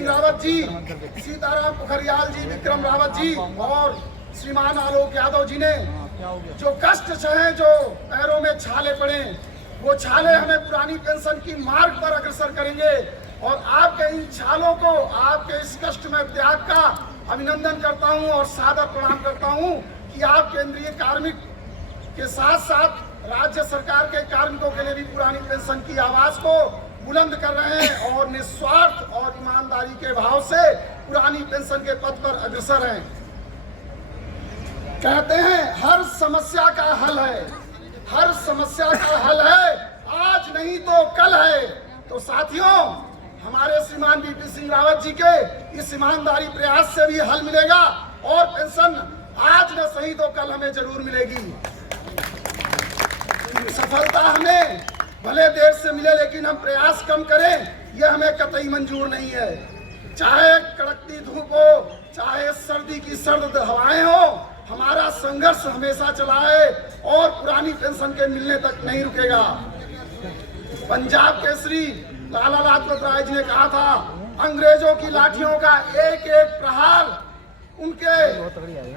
सिंह रावत जी, सीताराम पुखरियाल जी, विक्रम रावत जी और श्रीमान आलोक यादव जी ने जो कष्ट सहे, जो पैरों में छाले पड़े, वो छाले हमें पुरानी पेंशन की मार्ग पर अग्रसर करेंगे। और आपके इन छालों को, आपके इस कष्ट में त्याग का अभिनंदन करता हूं और सादर प्रणाम करता हूं कि आप केंद्रीय कार्मिक के साथ साथ राज्य सरकार के कार्मिकों के लिए भी पुरानी पेंशन की आवाज को बुलंद कर रहे हैं और निस्वार्थ और ईमानदारी के भाव से पुरानी पेंशन के पद पर अग्रसर हैं। कहते हैं हर समस्या का हल है, हर समस्या का हल है, आज नहीं तो कल है। तो साथियों, हमारे श्रीमान वीपी सिंह रावत जी के इस ईमानदारी प्रयास से भी हल मिलेगा और पेंशन आज न सही तो कल हमें जरूर मिलेगी। सफलता हमें भले देर से मिले, लेकिन हम प्रयास कम करें, यह हमें कतई मंजूर नहीं है। चाहे कड़कती धूप हो, चाहे सर्दी की सर्द हवाएं हो, हमारा संघर्ष हमेशा चला है और पुरानी पेंशन के मिलने तक नहीं रुकेगा। पंजाब केसरी लाला लाजपत राय जी ने कहा था, अंग्रेजों की लाठियों का एक एक प्रहार उनके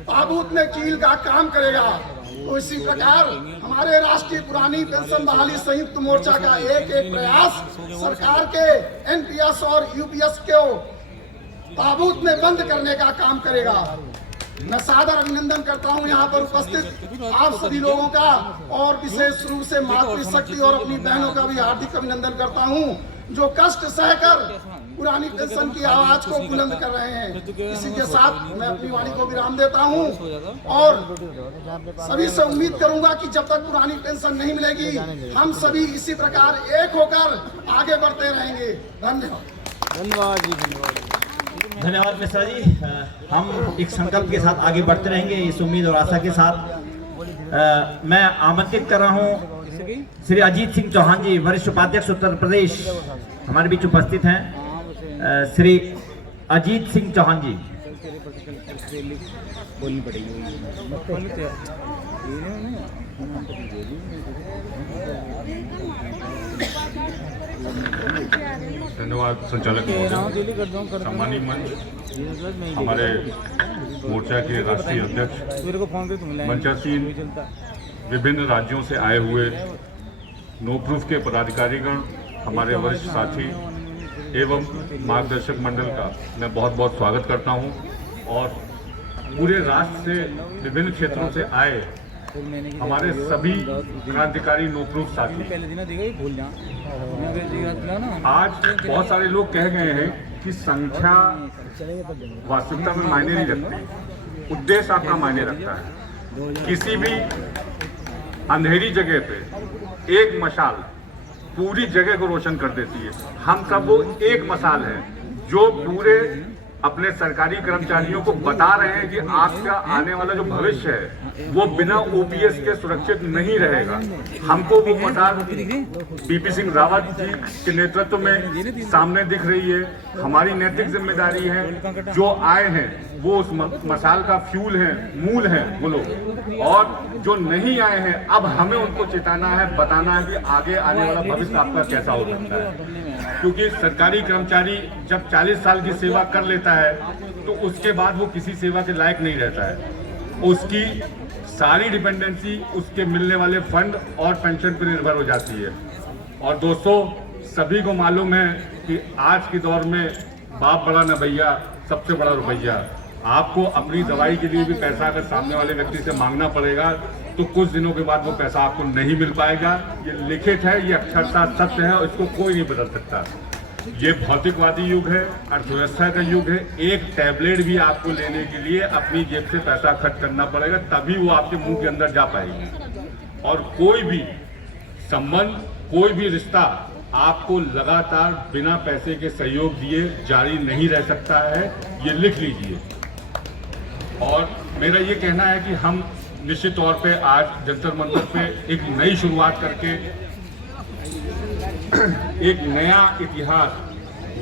ताबूत में कील का काम करेगा। तो इसी प्रकार हमारे राष्ट्रीय पुरानी पेंशन बहाली संयुक्त मोर्चा का एक एक प्रयास सरकार के एनपीएस और यूपीएस को ताबूत में बंद करने का काम करेगा। मैं सादर अभिनंदन करता हूं यहाँ पर उपस्थित आप सभी लोगों का और विशेष रूप से मातृशक्ति और अपनी बहनों का भी हार्दिक अभिनंदन करता हूं, जो कष्ट सहकर पुरानी पेंशन की आवाज को बुलंद कर रहे हैं। इसी के साथ मैं अपनी वाणी को विराम देता हूं और सभी से उम्मीद करूंगा कि जब तक पुरानी पेंशन नहीं मिलेगी, हम सभी इसी प्रकार एक होकर आगे बढ़ते रहेंगे। धन्यवाद। धन्यवाद जी, धन्यवाद। धन्यवाद मिश्रा जी। हम एक संकल्प के साथ आगे बढ़ते रहेंगे, इस उम्मीद और आशा के साथ मैं आमंत्रित कर रहा हूं श्री अजीत सिंह चौहान जी, वरिष्ठ उपाध्यक्ष उत्तर प्रदेश, हमारे बीच उपस्थित हैं। श्री अजीत सिंह चौहान जी। धन्यवाद संचालक महोदय। सम्मानीय मंच, हमारे मोर्चा के राष्ट्रीय अध्यक्ष, मंचासीन विभिन्न राज्यों से आए हुए नो प्रूफ के पदाधिकारीगण, हमारे वरिष्ठ साथी एवं मार्गदर्शक मंडल का मैं बहुत बहुत स्वागत करता हूं। और पूरे राष्ट्र से विभिन्न क्षेत्रों से आए हमारे सभी क्रांतिकारी नो प्रूफ साथी, आज बहुत सारे लोग कह गए हैं कि संख्या वास्तविकता में मायने नहीं रखती, उद्देश्य आपका मायने रखता है। किसी भी अंधेरी जगह पे एक मशाल पूरी जगह को रोशन कर देती है। हम सब वो एक मशाल है जो पूरे अपने सरकारी कर्मचारियों को बता रहे हैं कि आपका आने वाला जो भविष्य है वो बिना ओपीएस के सुरक्षित नहीं रहेगा। हमको वो मशाल वीपी सिंह रावत जी के नेतृत्व में सामने दिख रही है। हमारी नैतिक जिम्मेदारी है, जो आए हैं वो उस मशाल का फ्यूल है, मूल है वो लोग, और जो नहीं आए हैं अब हमें उनको चेताना है, बताना है कि आगे आने वाला भविष्य आपका कैसा हो सकता है। क्योंकि सरकारी कर्मचारी जब 40 साल की सेवा कर लेता है तो उसके बाद वो किसी सेवा के लायक नहीं रहता है। उसकी सारी डिपेंडेंसी उसके मिलने वाले फंड और पेंशन पर निर्भर हो जाती है। और दोस्तों, सभी को मालूम है कि आज के दौर में बाप बड़ा न भैया, सबसे बड़ा रुपया। आपको अपनी दवाई के लिए भी पैसा अगर सामने वाले व्यक्ति से मांगना पड़ेगा तो कुछ दिनों के बाद वो पैसा आपको नहीं मिल पाएगा। ये लिखित है, ये अक्षरशः सत्य है और इसको कोई नहीं बदल सकता। ये भौतिकवादी युग है, अर्थव्यवस्था का युग है। एक टैबलेट भी आपको लेने के लिए अपनी जेब से पैसा खर्च करना पड़ेगा, तभी वो आपके मुंह के अंदर जा पाएगी। और कोई भी संबंध, कोई भी रिश्ता आपको लगातार बिना पैसे के सहयोग दिए जारी नहीं रह सकता है, ये लिख लीजिए। और मेरा ये कहना है कि हम निश्चित तौर पे आज जंतर मंतर पे एक नई शुरुआत करके एक नया इतिहास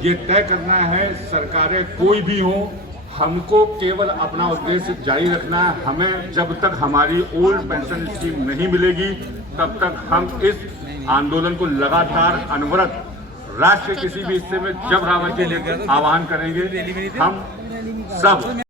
ये तय करना है। सरकारें कोई भी हो, हमको केवल अपना उद्देश्य जारी रखना है। हमें जब तक हमारी ओल्ड पेंशन स्कीम नहीं मिलेगी तब तक हम इस आंदोलन को लगातार अनवरत राष्ट्र के किसी भी हिस्से में जब रावण जी आह्वान करेंगे, हम सब